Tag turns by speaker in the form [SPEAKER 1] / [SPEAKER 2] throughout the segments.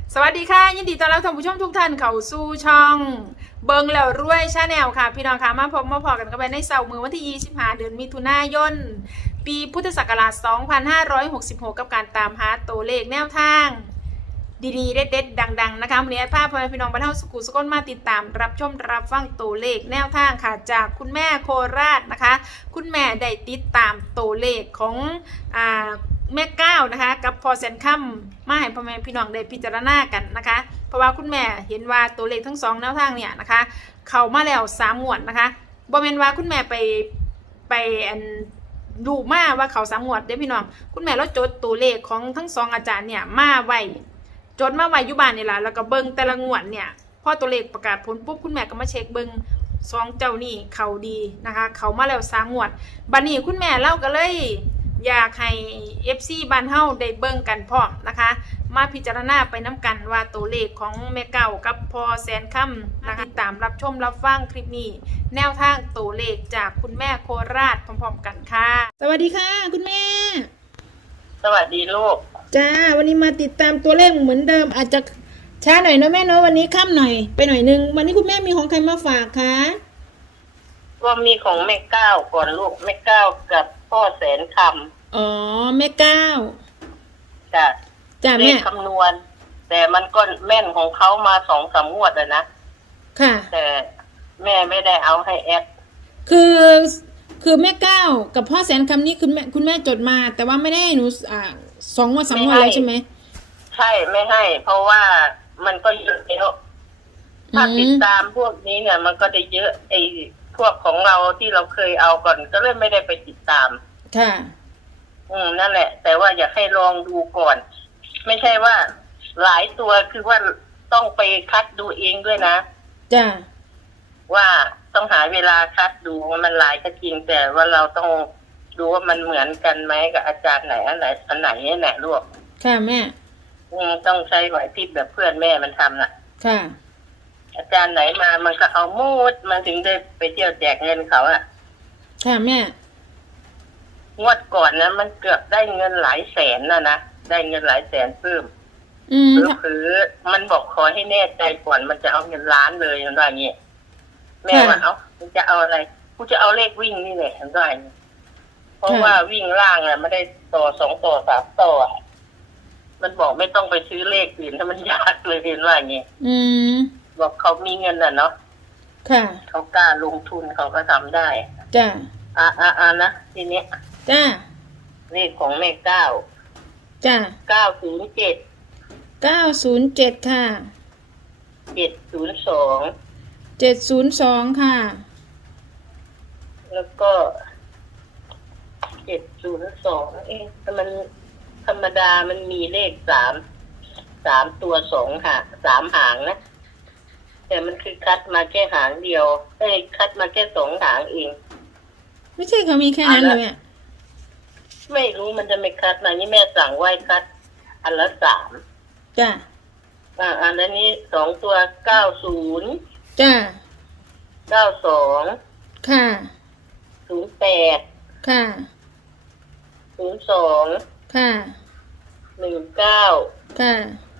[SPEAKER 1] สวัสดีค่ะยินดีต้อนรับท่านผู้ชมทุกท่านเข้าสู่ช่องเบิงแล้วรวยชาแนลค่ะพี่น้องค่ะมาพบมาพอกันกันไปในเสาร์มือวันที่25เดือนมิถุนายนปีพุทธศักราช2566กับการตามหาตัวเลขแนวทางดีๆเด็ดๆดังๆนะคะวันนี้ภาพพ่อแม่พี่น้องบรรเทาสุขุสุขนมาติดตามรับชมรับฟังตัวเลขแนวทางค่ะจากคุณแม่โคราชนะคะคุณแม่ได้ติดตามตัวเลขของแม่ก้าวนะคะกับพอแสนค่ำมาให้พ่อแม่พี่น้องได้พิจารณากันนะคะเพราะว่าคุณแม่เห็นว่าตัวเลขทั้งสองแนวทางเนี่ยนะคะเข้ามาแล้ว3 งวดนะคะบ่แม่นว่าคุณแม่ไปดูมาว่าเขา3 งวดเด้พี่น้องคุณแม่เราจดตัวเลขของทั้ง2อาจารย์เนี่ยมาไว้จดมาไว้อยู่บ้านนี่ล่ะแล้วก็เบิ่งแต่ละงวดเนี่ยพอตัวเลขประกาศผลปุ๊บคุณแม่ก็มาเช็คเบิ่ง2เจ้านี่เขาดีนะคะเขามาแล้ว3 งวดบัดนี้คุณแม่เล่าก็เลยอยากให้ FC บ้านเฮาได้เบิ่งกันพร้อมนะคะมาพิจารณาไปน้ำกันว่าตัวเลขของแม่เก่ากับพอแสนค่ำนะคะติดตามรับชมรับฟังคลิปนี้แนวทางตัวเลขจากคุณแม่โคราชพร้อมๆกันค่ะสวัสดีค่ะคุณแม่
[SPEAKER 2] สวัสดีลูก
[SPEAKER 1] จ้าวันนี้มาติดตามตัวเลขเหมือนเดิมอาจจะช้าหน่อยนะแม่เนาะวันนี้ค่ำหน่อยไปหน่อยนึงวันนี้คุณแม่มีของใครมาฝากคะ
[SPEAKER 2] ก็มีของแม่ก้าวก่อนลูกแม่ก้าวกับพ่อแสนค
[SPEAKER 1] ำอ๋อแม่ก้าว
[SPEAKER 2] จ้ะ
[SPEAKER 1] จ้าแม่
[SPEAKER 2] คำนวณแต่มันก็แม่นของเขามา2-3 งวดเลยนะ
[SPEAKER 1] ค่ะ
[SPEAKER 2] แต่แม่ไม่ได้เอาให้แอด
[SPEAKER 1] คือแม่ก้าวกับพ่อแสนคำนี้คุณแม่จดมาแต่ว่าไม่ได้หนู2 งวด 3 งวดแล้วใช่ไหม
[SPEAKER 2] ใช่ไม่ให้เพราะว่ามันก็เยอะแล้วถ้าติดตามพวกนี้เนี่ยมันก็จะเยอะไอ้พวกของเราที่เราเคยเอาก่อนก็เลยไม่ได้ไปติดตาม
[SPEAKER 1] ค่ะ
[SPEAKER 2] นั่นแหละแต่ว่าอยากให้ลองดูก่อนไม่ใช่ว่าหลายตัวคือว่าต้องไปคัดดูเองด้วยนะ
[SPEAKER 1] จ้ะ
[SPEAKER 2] ว่าต้องหาเวลาคัดดูว่ามันหลายก็จริงแต่ว่าเราต้องดูว่ามันเหมือนกันไหมกับอาจารย์ไหนอันไหนนี่แหละลูก
[SPEAKER 1] ค่ะแม่
[SPEAKER 2] ต้องใช้ไหวพริบแบบเพื่อนแม่มันทำน่ะ
[SPEAKER 1] ค่ะ
[SPEAKER 2] อาจารย์ไหนมามันก็เอามูดมันถึงได้ไปเที่ยวแจกเงินเขาอ่ะ
[SPEAKER 1] ค่ะแม่
[SPEAKER 2] งวดก่อนนะมันเกือบได้เงินหลายแสนนะได้เงินหลายแสนเพิ่มคือมันบอกขอให้แน่ใจก่อนมันจะเอาเงินล้านเลยมันว่าอย่างนี้แม่ว่ามันจะเอาอะไรกูจะเอาเลขวิ่งนี่แหละมันว่าอย่างนี้เพราะว่าวิ่งล่างไม่ได้ต่อ2 ต่อ 3 ต่อมันบอกไม่ต้องไปซื้อเลขอื่นถ้ามันยากเลยเห็นว่าอย่างนี้บอกเขามีเงินเนาะ
[SPEAKER 1] ค่ะ
[SPEAKER 2] เขากล้าลงทุนเขาก็ทำได้
[SPEAKER 1] จ้ะ
[SPEAKER 2] นะทีนี้
[SPEAKER 1] จ้ะ
[SPEAKER 2] เลขของแม่ก้าว
[SPEAKER 1] จ้ะ
[SPEAKER 2] 907
[SPEAKER 1] ค่ะ702ค่ะ
[SPEAKER 2] แล้วก็702มันธรรมดามันมีเลข3ตัว2หาง3 หางนะแต่มันคือคัดมาแค่หางเดียวคัดมาแค่2 หางเอง
[SPEAKER 1] ไม่ใช่เขามีแค่นั้นเลยอ่ะ
[SPEAKER 2] ไม่รู้มันจะไม่คัดมานี่แม่สั่งไว้คัดอันละ3
[SPEAKER 1] จ้ะ
[SPEAKER 2] อันนี้2 ตัว90
[SPEAKER 1] จ้ะ
[SPEAKER 2] 92
[SPEAKER 1] ค่ะ
[SPEAKER 2] 08
[SPEAKER 1] ค่ะ
[SPEAKER 2] 02
[SPEAKER 1] ค่ะ
[SPEAKER 2] 19
[SPEAKER 1] ค่ะ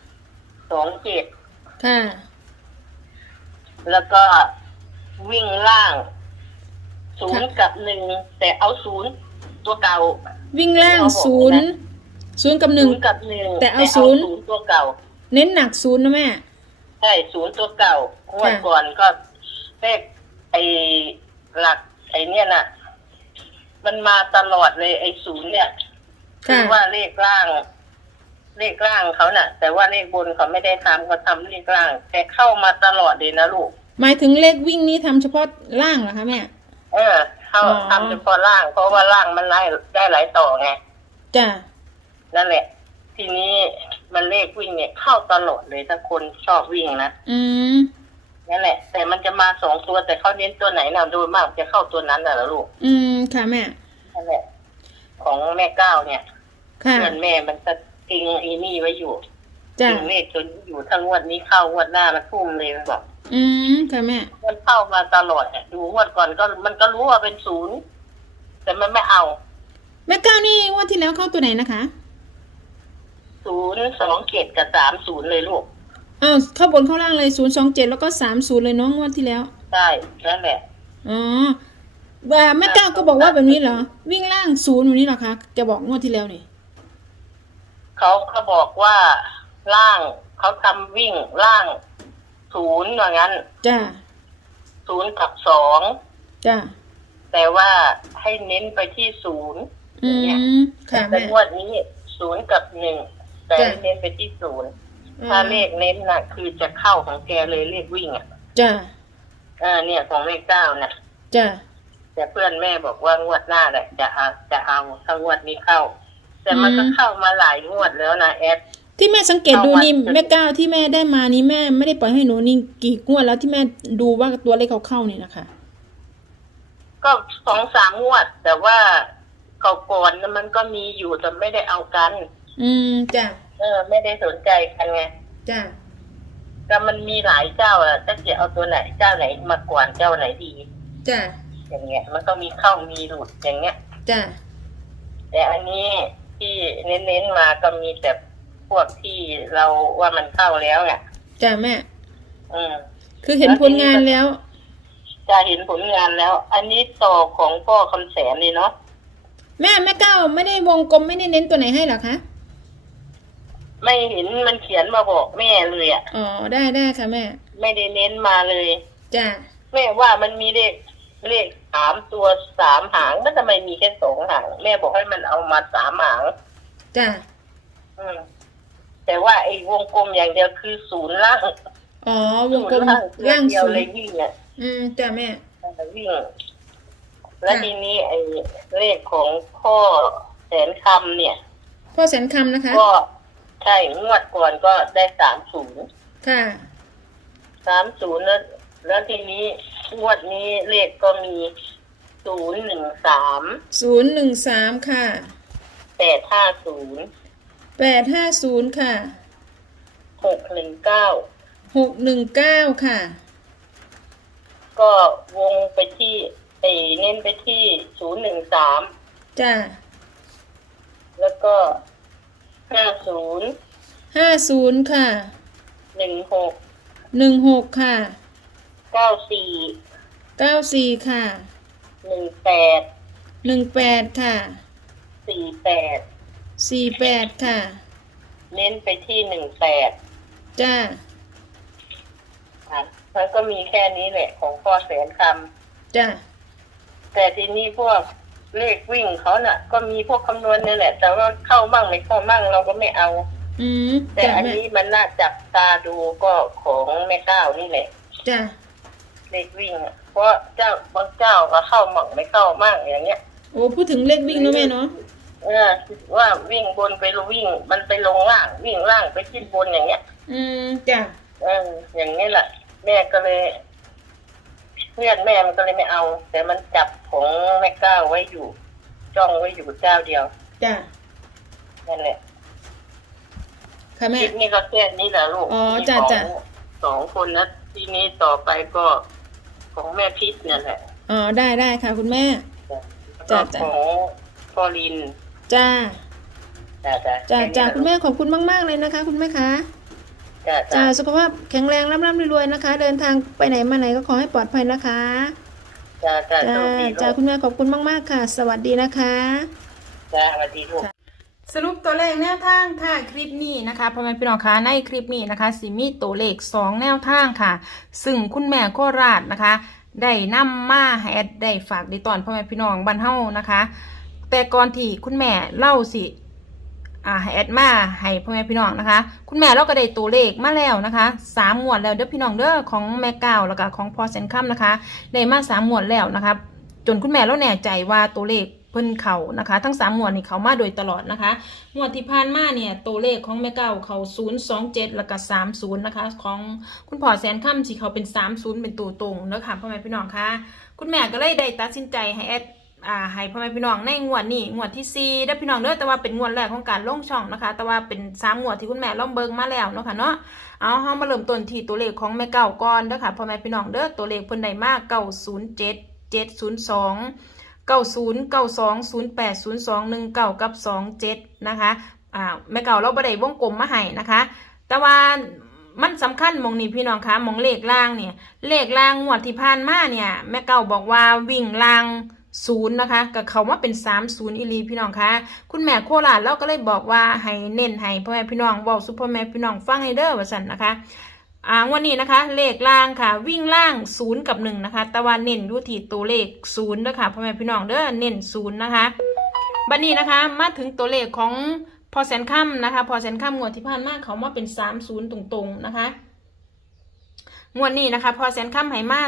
[SPEAKER 2] 27
[SPEAKER 1] ค่ะ
[SPEAKER 2] แล้วก็วิ่งล่าง0 กับ 1แต่เอา0ตัวเก่า
[SPEAKER 1] วิ่งล่าง0กับ 1
[SPEAKER 2] กับ1
[SPEAKER 1] แต่เอา0
[SPEAKER 2] ตัวเก่า
[SPEAKER 1] เน้นหนัก0นะแม่
[SPEAKER 2] ใช่0ตัวเก่างวดก่อนก็เลขหลักเนี่ยน่ะมันมาตลอดเลย0เนี่ยคือว่าเลขล่างเขาน่ะแต่ว่าเลขบนเขาไม่ได้ทำเขาทำเลขล่างแต่เข้ามาตลอดเลยนะลูก
[SPEAKER 1] หมายถึงเลขวิ่งนี้ทำเฉพาะล่างเหรอคะแม่
[SPEAKER 2] เข้าทำเฉพาะล่างเพราะว่าล่างมันได้หลายต่อไง
[SPEAKER 1] จ้ะ
[SPEAKER 2] นั่นแหละทีนี้มันเลขวิ่งเนี่ยเข้าตลอดเลยถ้าคนชอบวิ่งนะนั่นแหละแต่มันจะมา2 ตัวแต่เขาเน้นตัวไหนนะโดยมากจะเข้าตัวนั้นน่ะลูก
[SPEAKER 1] ค่ะแม่
[SPEAKER 2] นั่นแหละของแม่ก้าวเนี่ยเพื่อนแม่มันจะทิ้งนี่ไว้อยู่ทิ้งเลขจนอยู่ทั้งงวดนี้เข้างวดหน้ามันทุ่มเลยมันบอก
[SPEAKER 1] ค่ะแม่
[SPEAKER 2] มันเข้ามาตลอดดูงวดก่อนก็มันก็รู้ว่าเป็น0แต่มันไม่เอา
[SPEAKER 1] แม่ก้าวนี่งวดที่แล้วเข้าตัวไหนนะคะ
[SPEAKER 2] 027กับ30เลยลูก
[SPEAKER 1] อ้าวเข้าบนเข้าล่างเลย027แล้วก็30เลยเนาะงวดที่แล้ว
[SPEAKER 2] ใช่นั่นแหละ
[SPEAKER 1] อ๋อว่าแม่ก้าวก็บอกว่าแบบนี้เหรอวิ่งล่าง0แบบนี้เหรอคะแกบอกงวดที่แล้วนี่
[SPEAKER 2] เขาบอกว่าล่างเขาทำวิ่งล่าง0ว่างั้น
[SPEAKER 1] จ้า
[SPEAKER 2] 0 กับ 2
[SPEAKER 1] จ้า
[SPEAKER 2] แต่ว่าให้เน้นไปที่0อย่างเงี้ย
[SPEAKER 1] ค่ะ
[SPEAKER 2] แต่
[SPEAKER 1] แม่
[SPEAKER 2] งวดนี้0 กับ 1แต่ให้เน้นไปที่0ถ้าเลขเน้นน่ะ คือจะเข้าของแกเลยเลขวิ่งอ่ะ
[SPEAKER 1] จ้า
[SPEAKER 2] เนี่ยของเลข9น่ะ
[SPEAKER 1] จ้า
[SPEAKER 2] แต่เพื่อนแม่บอกว่างวดหน้าแหละจะเอาถ้างวดนี้เข้า แต่มันก็เข้ามาหลายงวดแล้วนะแอด
[SPEAKER 1] ที่แม่สังเกตดูนี่แม่ก้าวที่แม่ได้มานี้แม่ไม่ได้ปล่อยให้หนูนี่กี่งวดแล้วที่แม่ดูว่าตัวเลขเขาเข้านี่นะคะ
[SPEAKER 2] ก็2-3 งวด แต่ว่าก่อนๆมันก็มีอยู่แต่ไม่ได้เอากัน
[SPEAKER 1] จ้า
[SPEAKER 2] ไม่ได้สนใจกันไง
[SPEAKER 1] จ้า
[SPEAKER 2] ก็มันมีหลายเจ้าอะจะเอาตัวไหนเจ้าไหนมาก่อนเจ้าไหนดี
[SPEAKER 1] จ้า
[SPEAKER 2] อย่างเงี้ย มันก็มีเข้ามีหลุดอย่างเงี้ย
[SPEAKER 1] จ้า
[SPEAKER 2] แต่อันนี้ที่เน้นๆมาก็มีแต่พวกที่เราว่ามันเข้าแล้วไง
[SPEAKER 1] จ้าแม่
[SPEAKER 2] อืม
[SPEAKER 1] คือเห็นผลงานแล้ว
[SPEAKER 2] จะเห็นผลงานแล้ว อันนี้ต่อของพ่อคำแสนเลยเนาะ
[SPEAKER 1] แม่ก้าวไม่ได้วงกลมไม่ได้เน้นตัวไหนให้หรอคะ
[SPEAKER 2] ไม่เห็นมันเขียนมาบอกแม่เลยอ่ะ
[SPEAKER 1] อ๋อได้ค่ะแม่
[SPEAKER 2] ไม่ได้เน้นมาเลย
[SPEAKER 1] จ้า
[SPEAKER 2] แม่ว่ามันมีเลข3 ตัว 3 หางมันทำไมมีแค่2 หางแม่บอกให้มันเอามา3 หาง
[SPEAKER 1] จ้า
[SPEAKER 2] แต่ว่าไอ้วงกลมอย่างเดียวคือ0 ล่าง
[SPEAKER 1] อ๋อวงกลม
[SPEAKER 2] ล่า
[SPEAKER 1] ล่าง ง
[SPEAKER 2] เดียว
[SPEAKER 1] ศูน
[SPEAKER 2] เลย
[SPEAKER 1] ย์
[SPEAKER 2] วิ่งอ่ะ
[SPEAKER 1] จ้าแม่
[SPEAKER 2] วิ่ง แล้วทีนี้ไอ้เลขของพ่อแสนคำเนี่ย
[SPEAKER 1] พ่อแสนคำนะคะ
[SPEAKER 2] ก็ใช่งวดก่อนก็ได้30
[SPEAKER 1] ค่ะ
[SPEAKER 2] แล้วทีนี้งวดนี้เลขก็มี013
[SPEAKER 1] 013ค่ะ
[SPEAKER 2] 850
[SPEAKER 1] 850ค่ะ
[SPEAKER 2] 619
[SPEAKER 1] 619ค่ะ
[SPEAKER 2] ก็วงไปที่เน้นไปที่013
[SPEAKER 1] จ้า
[SPEAKER 2] แล้วก็50
[SPEAKER 1] 50ค่ะ
[SPEAKER 2] 16
[SPEAKER 1] 16ค่ะ
[SPEAKER 2] 94
[SPEAKER 1] 94ค่ะ
[SPEAKER 2] 18
[SPEAKER 1] 18ค่ะ
[SPEAKER 2] 48
[SPEAKER 1] 48ค่ะ
[SPEAKER 2] เน้นไปที่18
[SPEAKER 1] จ้า
[SPEAKER 2] มันก็มีแค่นี้แหละของพ่อแสนค
[SPEAKER 1] จ้า
[SPEAKER 2] ำแต่ทีนี้พวกเลขวิ่งเขาน่ะ ก็มีพวกคำนวณนี่แหละ แต่ว่าเข้ามั่งไม่เข้ามั่งเราก็ไม่เอา แต่
[SPEAKER 1] จ้า
[SPEAKER 2] อัน
[SPEAKER 1] แม่
[SPEAKER 2] นี้มันน่าจับตาดูก็ของแม่ก้าวนี่แหละ
[SPEAKER 1] จ้า
[SPEAKER 2] เลขวิ่งอะเพราะบางเจ้าก็เข้ามั่งไม่เข้ามั่งอย่างเงี้ย
[SPEAKER 1] โอ้พูดถึงเลขวิ่งเนอะแม่เนาะ
[SPEAKER 2] ว่าวิ่งบนไปวิ่งมันไปลงล่างวิ่งล่างไปขึ้นบนอย่างเงี้ย
[SPEAKER 1] จ้า
[SPEAKER 2] อย่างนี้แหละแม่ก็เลยเพื่อนแม่มันก็เลยไม่เอา แต่มันจับของแม่ก้าวไว้อยู่ จ้องไว้อยู่เจ้าเดียว
[SPEAKER 1] จ้า
[SPEAKER 2] นั่นแหละ
[SPEAKER 1] ค่ะแม่
[SPEAKER 2] คลิปนี้ก็แค่นี้แหละลูก
[SPEAKER 1] อ๋อ
[SPEAKER 2] มี
[SPEAKER 1] จ้ะ
[SPEAKER 2] ของ
[SPEAKER 1] จ้ะ
[SPEAKER 2] 2 คนนะทีนี้ต่อไปก็ของแม่พิษนั่นแหละ
[SPEAKER 1] อ๋อได้ค่ะคุณแม่
[SPEAKER 2] แล้วก็
[SPEAKER 1] จ้ะ
[SPEAKER 2] ของพอลิน
[SPEAKER 1] จ้า
[SPEAKER 2] จ้ะ
[SPEAKER 1] จ้า
[SPEAKER 2] แนี้
[SPEAKER 1] จ้า
[SPEAKER 2] แหละ
[SPEAKER 1] คุณแม่ขอบคุณมากๆเลยนะคะ คุณแม่คะ
[SPEAKER 2] จ้ะ
[SPEAKER 1] จ้าสุขภาพแข็งแรงร่ำรวยๆนะคะ เดินทางไปไหนมาไหนก็ขอให้ปลอดภัยนะคะ
[SPEAKER 2] จ้ะ
[SPEAKER 1] จ้า
[SPEAKER 2] โชคดี
[SPEAKER 1] จ้า
[SPEAKER 2] ลูก
[SPEAKER 1] คุณแม่ขอบคุณมากๆค่ะ สวัสดีนะคะ
[SPEAKER 2] จ้ะสวัสดีลูก
[SPEAKER 1] สรุปตัวเลขแนวทางค่ะคลิปนี้นะคะพ่อแม่พี่น้องคะในคลิปนี้นะคะสิมีตัวเลข2แนวทางค่ะ ซึ่งคุณแม่โคราชนะคะ ได้นำมาให้แอดได้ฝากได้ตอนพ่อแม่พี่น้องบ้านเฮานะคะ แต่ก่อนที่คุณแม่เล่าสิให้แอดมาให้พ่อแม่พี่น้องนะคะ คุณแม่เราก็ได้ตัวเลขมาแล้วนะคะ3 งวดแล้วเด้อพี่น้องเด้อของแม่ก้าวแล้วก็ของพอแสนค่ำนะคะได้มา3 งวดแล้วนะคะจนคุณแม่เราแน่ใจว่าตัวเลขเพิ่นเขานะคะทั้ง3 งวดนี่เขามาโดยตลอดนะคะงวดที่ผ่านมาเนี่ยตัวเลขของแม่เก้าเขา027แล้วก็30นะคะของคุณพ่อแสนค่ำสิเขาเป็น30เป็นตัวตรงเด้อค่ะพ่อแม่พี่น้องคะคุณแม่ก็เลยได้ตัดสินใจให้แอดให้พ่อแม่พี่น้องในงวดนี้งวดที่4เด้อพี่น้องเด้อแต่ว่าเป็นงวดแรกของการลงช่องนะคะแต่ว่าเป็น3 งวดที่คุณแม่ล่อมเบิงมาแล้วเนาะค่ะเนาะเอาเฮามาเริ่มต้นที่ตัวเลขของแม่เก้าก่อนเด้อค่ะพ่อแม่พี่น้องเด้อตัวเลขเพิ่นได้มา907 702 90 92 08 02 19กับ27นะคะแม่เก่าเราบ่ได้วงกลมมาให้นะคะแต่ว่ามันสำคัญหมองนี่พี่น้องคะหมองเลขล่างเนี่ยเลขล่างงวดที่ผ่านมาเนี่ยแม่เก่าบอกว่าวิ่งล่าง0นะคะกับเขาว่าเป็น30อีหลีพี่น้องคะคุณแม่โคราชเราก็เลยบอกว่าให้เน้นให้พ่อแม่พี่น้องบอกซุปเปอร์แม่พี่น้องฟังให้เด้อว่าซั่นนะคะวันนี้นะคะเลขล่างค่ะวิ่งล่าง0กับ1นะคะแต่ว่าเน้นอยู่ที่ตัวเลข0เด้อค่ะพ่อแม่พี่น้องเด้อเน้น0นะคะบัดนี้นะคะมาถึงตัวเลขของพอแสนค่ำนะคะพอแสนค่ำงวดที่ผ่านมาเขามาเป็น30ตรงๆนะคะงวดนี้นะคะพอแสนค่ำไหมา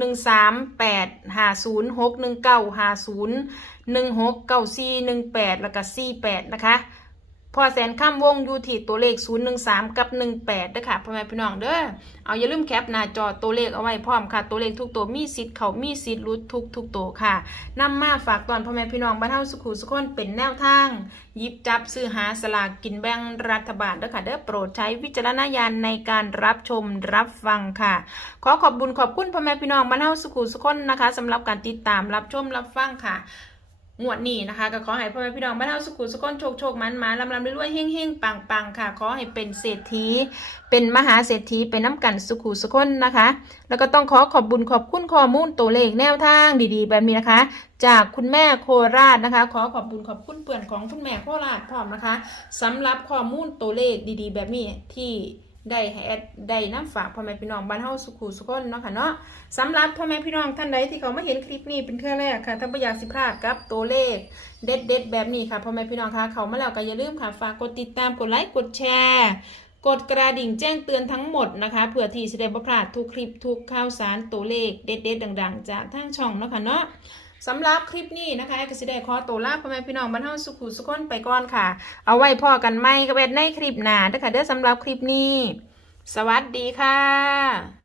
[SPEAKER 1] 01385061950169418แล้วก็48นะคะพอแสนค่ำวงอยู่ที่ตัวเลข013กับ18ด้วยค่ะพ่อแม่พี่น้องเด้อเอาอย่าลืมแคปหน้าจอตัวเลขเอาไว้พร้อมค่ะตัวเลขทุกตัวมีสิทธิ์เขามีสิทธิ์รุดทุกตัวค่ะนำมาฝากตอนพ่อแม่พี่น้องบ้านเฮาสุขุสุขคนเป็นแนวทางหยิบจับซื้อหาสลากกินแบ่งรัฐบาลเด้อค่ะเด้อโปรดใช้วิจารณญาณในการรับชมรับฟังค่ะขอขอบคุณพ่อแม่พี่น้องบ้านเฮาสุขุสุขคนนะคะสำหรับการติดตามรับชมรับฟังค่ะงวดนี้นะคะก็ขอให้พ่อแม่พี่น้องบ้านเฮาสุขุสุขคนโชคมันลำรวยเฮงปังค่ะขอให้เป็นเศรษฐีเป็นมหาเศรษฐีเป็นน้ำกันสุขุสุขคนนะคะแล้วก็ต้องขอบคุณข้อมูลตัวเลขแนวทางดีๆแบบนี้นะคะจากคุณแม่โคราชนะคะขอบคุณเพื่อนของคุณแม่โคราชพร้อมนะคะสำหรับข้อมูลตัวเลขดีๆแบบนี้ที่ได้ให้แอดได้นำฝากพ่อแม่พี่น้องบ้านเฮาสุขุสุขคนเนาะค่ะเนาะสำหรับพ่อแม่พี่น้องท่านใดที่เขามาเห็นคลิปนี้เป็นเทื่อแรกค่ะถ้าบ่อยากสิพลาดกับตัวเลขเด็ดแบบนี้ค่ะพ่อแม่พี่น้องค่ะเขามาแล้วก็อย่าลืมค่ะฝากกดติดตามกดไลค์กดแชร์กดกระดิ่งแจ้งเตือนทั้งหมดนะคะเพื่อที่จะได้บ่พลาดทุกคลิปทุกข่าวสารตัวเลขเด็ดดังๆจากทางช่องเนาะค่ะเนาะสำหรับคลิปนี้นะคะก็สิได้ขอตัวลาพ่อแม่พี่น้องบ้านเฮาสุขุสุขคนไปก่อนค่ะเอาไว้พอกันใหม่กับในคลิปหน้าเด้อค่ะเด้อสำหรับคลิปนี้สวัสดีค่ะ